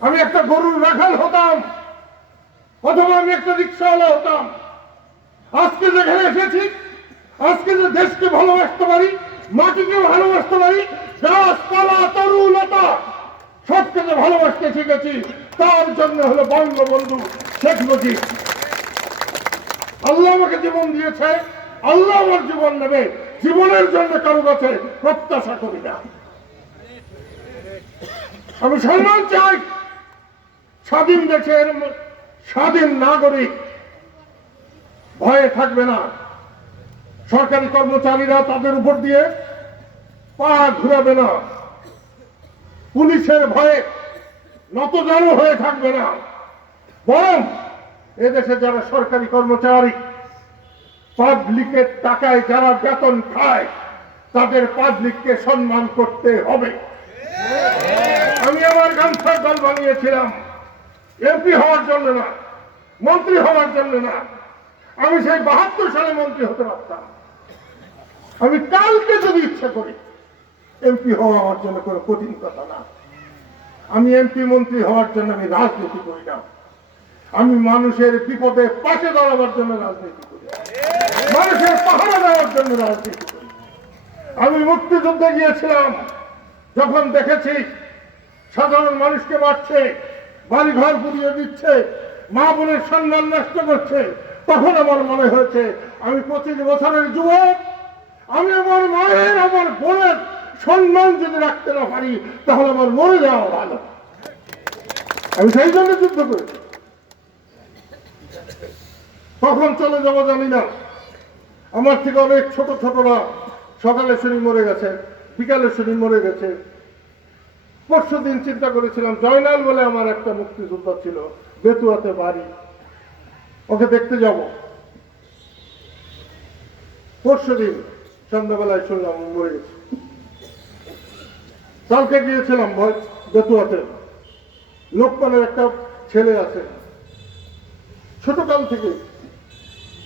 আমি একটা গরুর রাখাল হতাম, অথবা আমি একটা রিক্সাওয়ালা হতাম। আজকে যেখানে এসেছি, আজকে যে দেশকে ভালোবাসতে পারি মাটিকে ভালোবাসতে পারি, গাছপালা, তরু, লতা, সবকে ভালোবাসতে শিখেছি, তার জন্য হলো বঙ্গবন্ধু শেখ মুজিব। আল্লাহ আমাকে জীবন দিয়েছে, আল্লাহ আমার জীবন নেবে জীবনের জন্য কারও কাছে প্রত্যাশা করি না। আমি সম্মান চাই স্বাধীন দেশের স্বাধীন নাগরিক। ভয়ে থাকবে না। সরকারি কর্মচারীরা তাদের উপর দিয়ে পা ঘুরাবে না। পুলিশের ভয়ে নতজানু হয়ে থাকবে না। বরং এদেশে যারা সরকারি কর্মচারী, পাবলিকের টাকায় যারা বেতন খায়, তাদের পাবলিককে সম্মান করতে হবে। দল বানিয়েছিলাম। এমপি হওয়ার জন্য না, মন্ত্রী হওয়ার জন্য না। আমি সেই বাহাত্তর সালে মন্ত্রী হতে পারতাম। আমি কালকে যদি ইচ্ছা করি এমপি হওয়া আমার জন্য কোনো কঠিন কথা না। আমি এমপি মন্ত্রী হওয়ার জন্য আমি রাজনীতি করি না। আমি মানুষের বিপদে পাশে দাঁড়াবার জন্য রাজনীতি করি। মানুষের পাহারা দেওয়ার জন্য রাজনীতি করি। আমি মুক্তিযুদ্ধে গিয়েছিলাম, যখন দেখেছি সাধারণ মানুষকে মারছে বাড়ি ঘর পুড়িয়ে দিচ্ছে, মা বোনের সম্মান নষ্ট করছে। তখন আমার মনে হয়েছে, আমি পঁচিশ বছরের যুবক, আমি আমার মায়ের, আমার বোনের সম্মান যদি রাখতে না পারি, তাহলে আমার মরে যাওয়া ভালো। আমি সেই জন্য যুদ্ধ করেছি। কখন চলে যাব জানি না। আমার থেকে অনেক ছোট ছোটরা সকালে শুনি মরে গেছে, বিকালে শুনি মরে গেছে। পরশু দিন চিন্তা করেছিলাম, জয়নাল বলে আমার একটা মুক্তিযোদ্ধা ছিল, বেতুয়াতে বাড়ি। ওকে দেখতে যাব। পরশু দিন সন্ধ্যাবেলায় শুনলাম মরে গেছে। কালকে গিয়েছিলাম বেতুয়াতে। লোকমানের একটা ছেলে আছে। ছোটকাল থেকে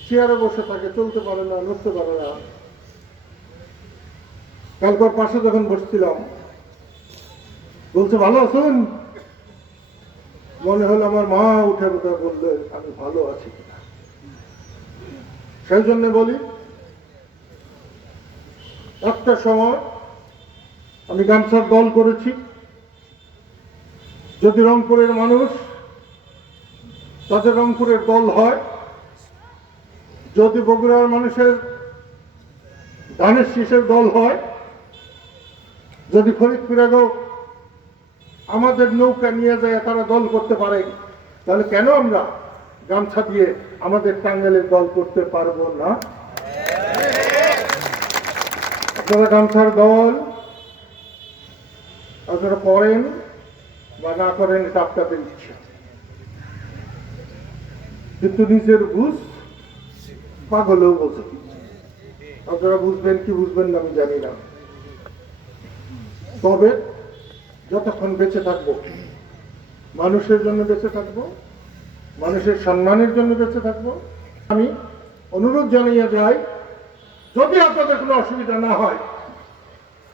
চেয়ারে বসে থাকে, চলতে পারে না নড়তে পারে না। কালকে পাশে যখন বসছিলাম বলছে, ভালো আছেন? মনে হলো আমার মা উঠে উঠে বললে, আমি ভালো আছি সেই জন্য বলি, একটা সময় আমি গামছার দল করেছি। যদি রংপুরের মানুষ তাদের রংপুরের দল হয়, যদি বগুড়ার মানুষের ধানের শীষের দল হয়, যদি ফরিদপুরেও আমাদের নৌকা নিয়ে যায়, তারা দল করতে পারে। তাহলে কেন আমরা গামছা দিয়ে আমাদের টাঙ্গালের দল করতে পারব না? আপনারা গামছার দল, আপনারা করেন বা না করেন এটা আপনাদের ইচ্ছা। কিন্তু নিজের বুঝ পাগলেও বোঝে আপনারা বুঝবেন কি বুঝবেন না আমি জানি না। তবে যতক্ষণ বেঁচে থাকব, মানুষের জন্য বেঁচে থাকব, মানুষের সম্মানের জন্য বেঁচে থাকব, আমি অনুরোধ জানিয়ে যাই, যদি আপনাদের কোনো অসুবিধা না হয়,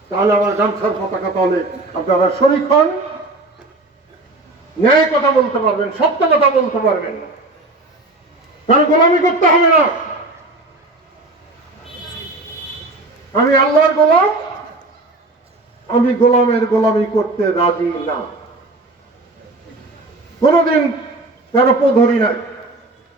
তাহলে আমার গামছার পতাকা তলে আপনারা শরিক হন। ন্যায় কথা বলতে পারবেন, সত্য কথা বলতে পারবেন না। কারণ গোলামি করতে হবে না। আমি আল্লাহর গোলাম। আমি গোলামের গোলামি করতে রাজি না। কোনোদিন কারও ধরি নাই।